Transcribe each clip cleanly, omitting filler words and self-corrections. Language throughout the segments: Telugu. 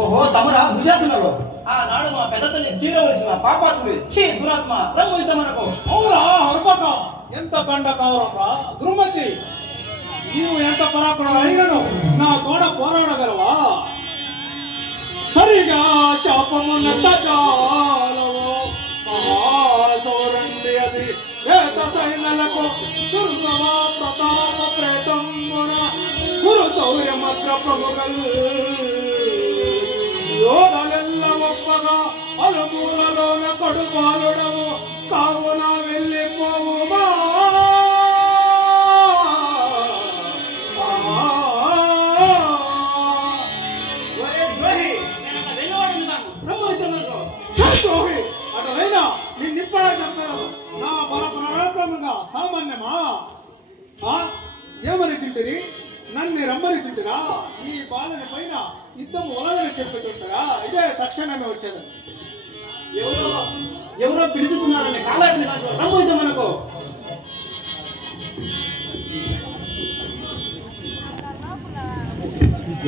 ఓహో తమరా దుశాసనలు ఆ నాడు మా పెద్ద తల్లి చీరవలసిన పాపాత్ముడు ఛీ దురాత్మ రమ్ము మనకు. అవురా అర్పక ఎంత దండ కావరంరా దుర్మతి, నీవు ఎంత పరాకుడు అయినను నా తోడ పోరాడగలవా? సరిగా శాపము నెట్టజాలవు మహాసౌరండి అది వేద సైనలకు దుర్గమ ప్రతాప ప్రేతమున గురు శౌర్యమద్ర ప్రముఖల్ యోధలెల్ల ఒప్పగా అలమూలలోన కడుపాలుడవు కావున వెళ్ళిపోవుమా. అటవైనా నిన్నిప్పడా చెప్పాను నా పరపరాక్రమంగా సామాన్యమా? ఏమని చింటిరి? నన్ను రమ్మని చింటిరా? ఈ బాలని పైన యుద్ధం వలదని చెప్పుతుంటారా? ఇదే తక్షణమే వచ్చేది. ఎవరో పిలుచుతున్నారని కాలాగ్ని రమ్ము యుద్ధం మనకు.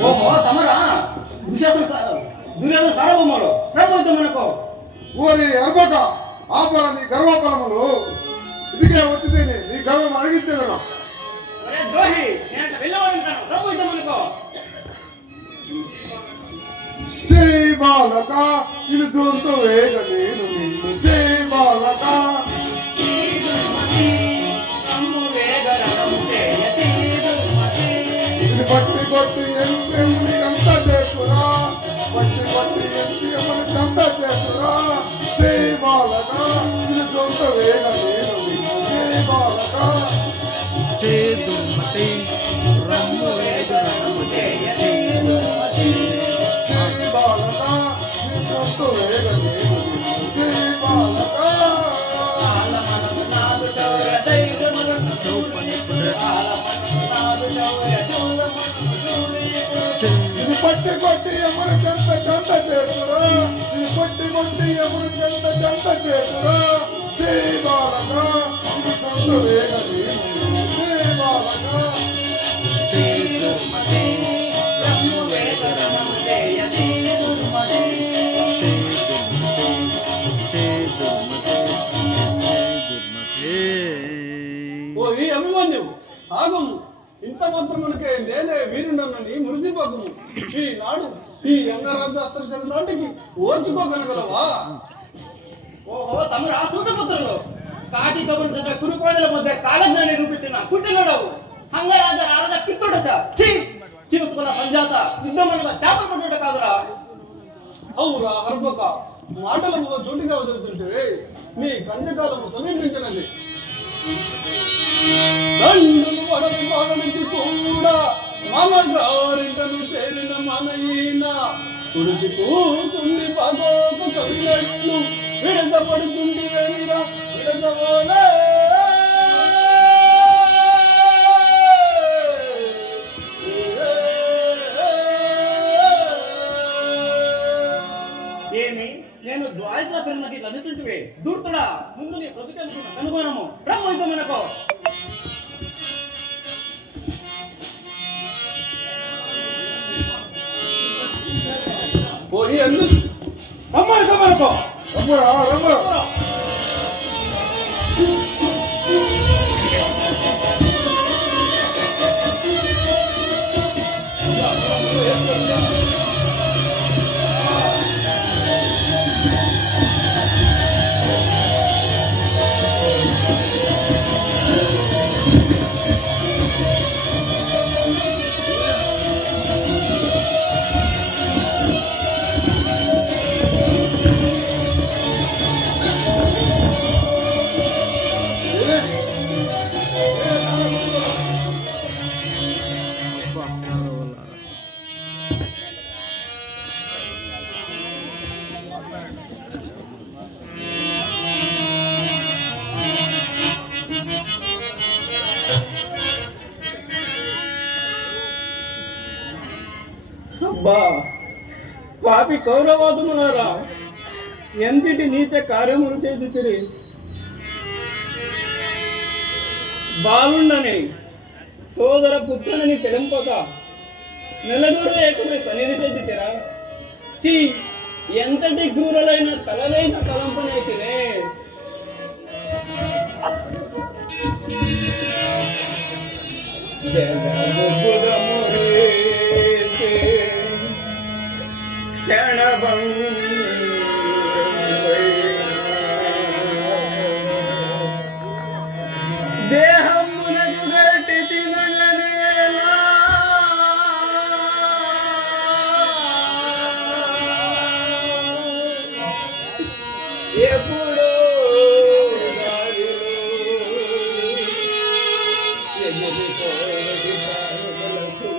ఓహో తమరా దుర్యోధన సార్వభౌముడు రమ్ము యుద్ధం మనకు. ఓరి అర్భక ఆపల నీ గర్వఫలములు ఇదిగే వచ్చింది, నీ గర్వం అడిగించేదను. జై బాలక ఇది దొంతు వేగ నేను నిన్ను జై బాలక ఇది బట్టి కొట్టి ఎంపి అంతా చేసురా, బట్టి కొట్టి ఎంపి అంతా చేసురా. జై బాలక ఇది దొంతు వేగ నేను నిన్ను జై బాలక జై దుర్మతి రమ్ము వేగ రమ్ము జయ జై దుర్మతి జై బాలక ఇది దొంతు వేగ నేను నిన్ను జై బాలక ఇది పట్టి కొట్టి ఎముడు చెంత చెంత చేతురా, ఇది పట్టి కొట్టి ఎముడు చెంత చెంత చేతురా. జై బాలక ఇది దొంతు వేగ నేను జై బాలక జై దుర్మతి రమ్ము వేగ రమ్ము జయ జై దుర్మతి జై దుర్మతి జై దుర్మతి జై దుర్మతి. ఓ ఈ అభిమన్యువు ఆగము, ఇంత మాత్రమునకే నేనే వీరుండనని మురిసిపోకము. ఈనాడు ఈ అంగరాజాస్త్ర శరదాటికి ఓర్చుకోగలగలవా? ఓహో తమరా సూతపుత్రులు కాటి కబురు చెప్పే కురుకోడల మధ్య కాలజ్ఞాని రూపించిన కుట్టిలోడవు హంగరాజ రాజ పిత్తుడచ ఛీ చీతుకున్న సంజాత యుద్ధం అనగా చేపలు పట్టుట కాదురా. అవురా అర్భక మాటలము చోటుగా వదులుతుంటే నీ కందకాలము సమీపించినది. దండులు వడలి వాడలించి కూడా మనగారింటను చేరిన మనయీన ఉడిచి కూచుండి పగోక కవినట్లు విడదపడుతుండి వెళ్ళిరా విడదవలే. ఏమి నేను ద్వారకలో పెరిగినది ఇట్లా అనుకుంటువే దూర్తుడా, ముందు నీ బ్రతుకు కనుగొనము రమ్ము యుద్ధం మనకు. పోయి ఎందుకు రమ్మ యుద్ధం మనకు. రమ్మురా రమ్ము. అబ్బా పాపి కౌరవాదుములారా, ఎంతటి నీచ కార్యములు చేసి తిరిగి బాలుండని సోదర పుత్రుని తెలంపక నెలగూరు ఏకమై సన్నిధి చేసిరా. చీ, ఎంతటి క్రూరలైన తలలైన తలంపనైతేనే. దేహమునకు గట్టి తినగనేలా ఎప్పుడో దారిలో ఎదురుకోడి పాడులకు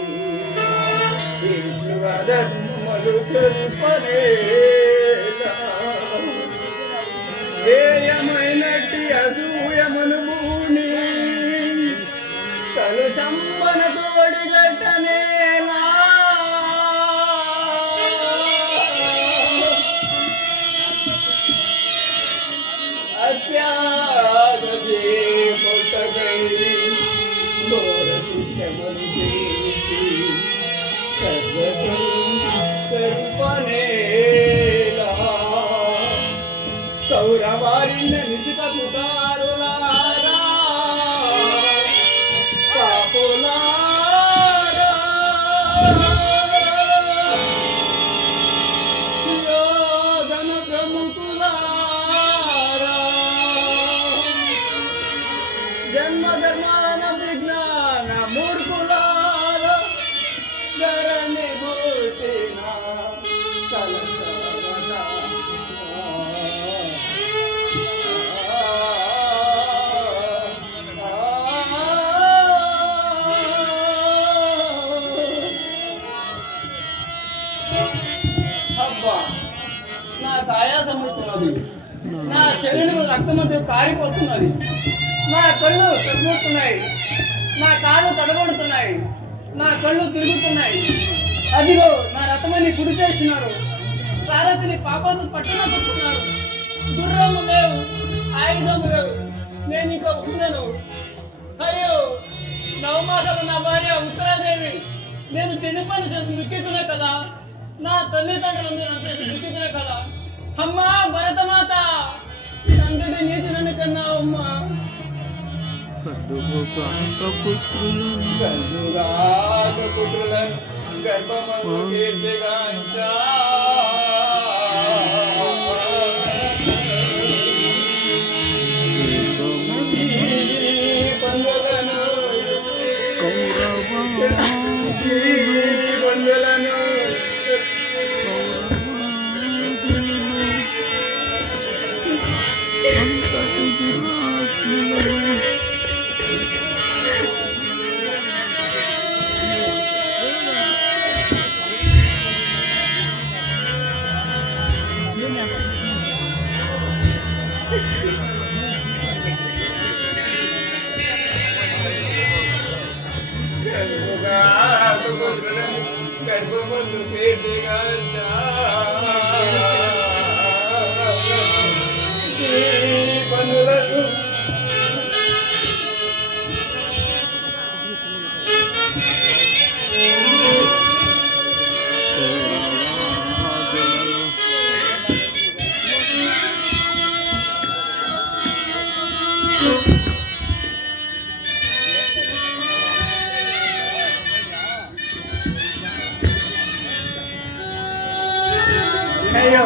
ఇంట్లో ధర్మలు తెలుపనేలా ఏయమైనట్టి అసూయమును భూని తలు సంపనకు ఒడిగట్టనేలా అత్యాగదే పొట్టకై దూరములు చేసి సర్వతం తెలుపనేలా కౌరవారిన నిశిత పుకారులారా కాపులారా సుయోధన ప్రముఖులారా జన్మ ధర్మాన విజ్ఞాన మూర్ఖులారా ధరణి భూతిన కలసవదా అబ్బా, నాకు ఆయాసమవుతున్నది. నా శరీరం రక్తమంతా కారిపోతున్నది. నా కళ్ళు తగ్గుతున్నాయి, నా కాళ్ళు తడబడుతున్నాయి, నా కళ్ళు తిరుగుతున్నాయి. అదిగో నా రథమని గుడి చేసినారు, సారథిని పాపాలు పట్టున పట్టుకున్నారు. గుర్రము లేవు, ఆయుధము లేవు, నేను ఇక ఉండను. అయ్యో, నవమాసాల నా భార్య ఉత్తరాదేవి నేను చనిపోయిన దుఃఖితులే కదా, నా తల్లిదండ్రులందరూ దుఃఖితులే కదా. అమ్మా భరతమాత, నందుడి నీతి నన్ను కన్నావు అమ్మా. పుత్రులను గర్భమందు కీర్తిగాంచా పందులను గర్భమందు కీర్తిగాంచా పందులను అయ్యో,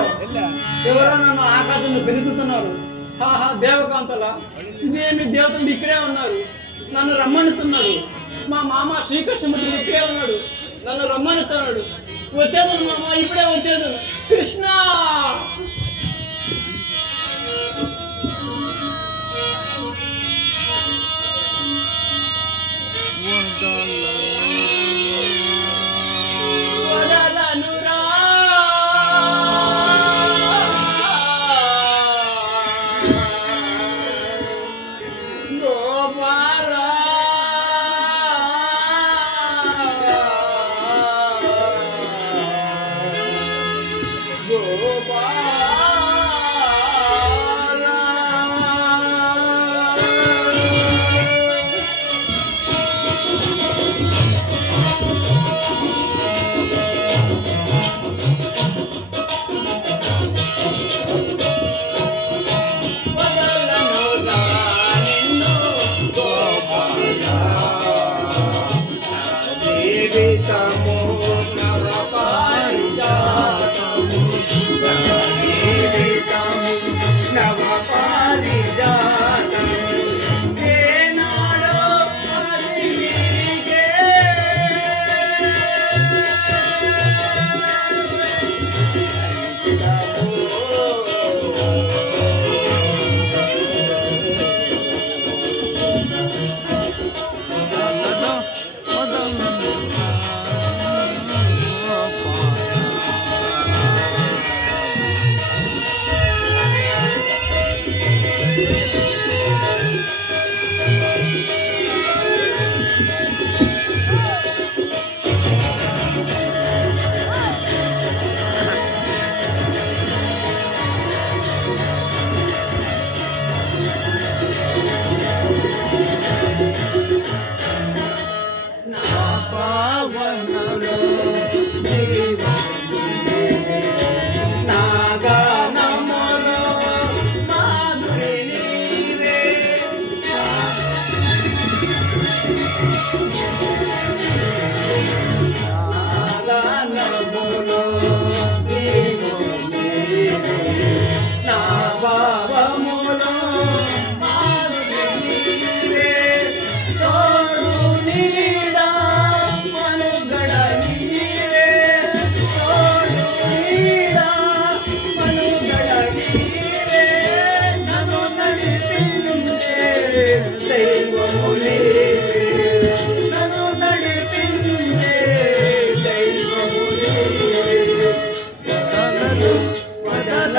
ఎవరో నన్ను ఆకాశంలో పెరుగుతున్నారు. హాహా, దేవకాంతల ఇదేమి దేవతలు ఇక్కడే ఉన్నారు, నన్ను రమ్మనుతున్నాడు. మా మామ శ్రీకృష్ణమూర్తి ఇక్కడే ఉన్నాడు, నన్ను రమ్మనుతున్నాడు. వచ్చేదను మామ, ఇప్పుడే వచ్చేదను. కృష్ణ వదలనురా గోపాల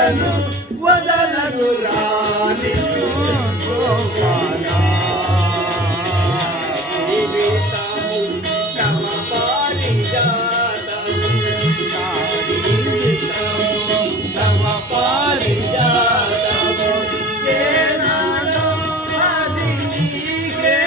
వదలను వదలను రా నిన్ను గోపాల జీవితము తమ పారిజాతము నా జీవితము తమ పారిజాతము ఏనాడో అది నీకే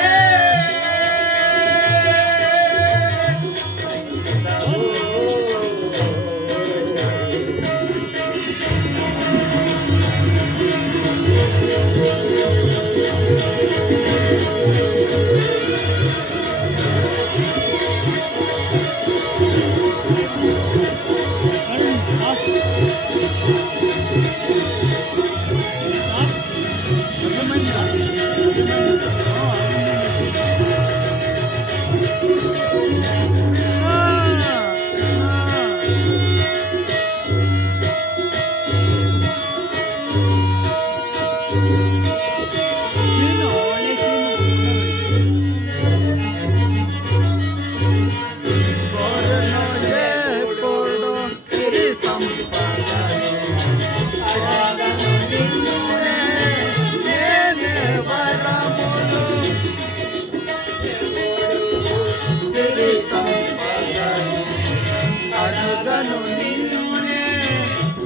అడగను నిన్నునే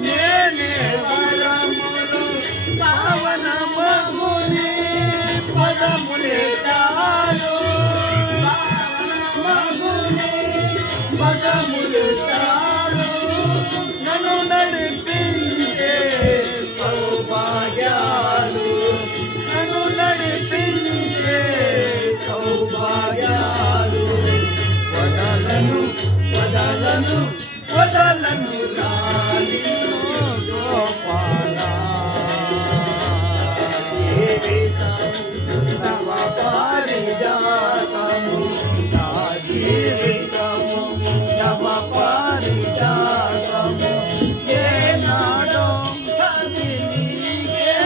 నేనే వరములు పావన మగుని పదములే చాలు మగుని పదములే చాలు నన్ను నడిపించే సౌభాగ్యాలు నన్ను నడిపించే సౌభాగ్యాలు వదలను వదలను వదలను రాలిను గోపాల జీవితము తమ పారిజాతము నా జీవితము తమ పారిజాతము ఏనాడో అది నీకే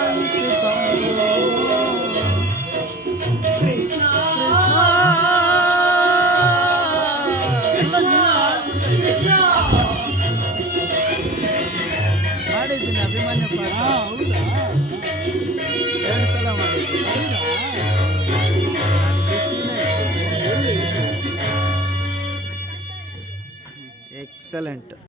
అంకితము కృష్ణ ಮಾಡಿದ್ದೀನಿ ಅಭಿಮಾನ್ಯ ಪಾಠ ಹೌದಾ 2 ಸಲ ಮಾಡಿದ್ದೀನಿ ಎಕ್ಸಲೆಂಟ್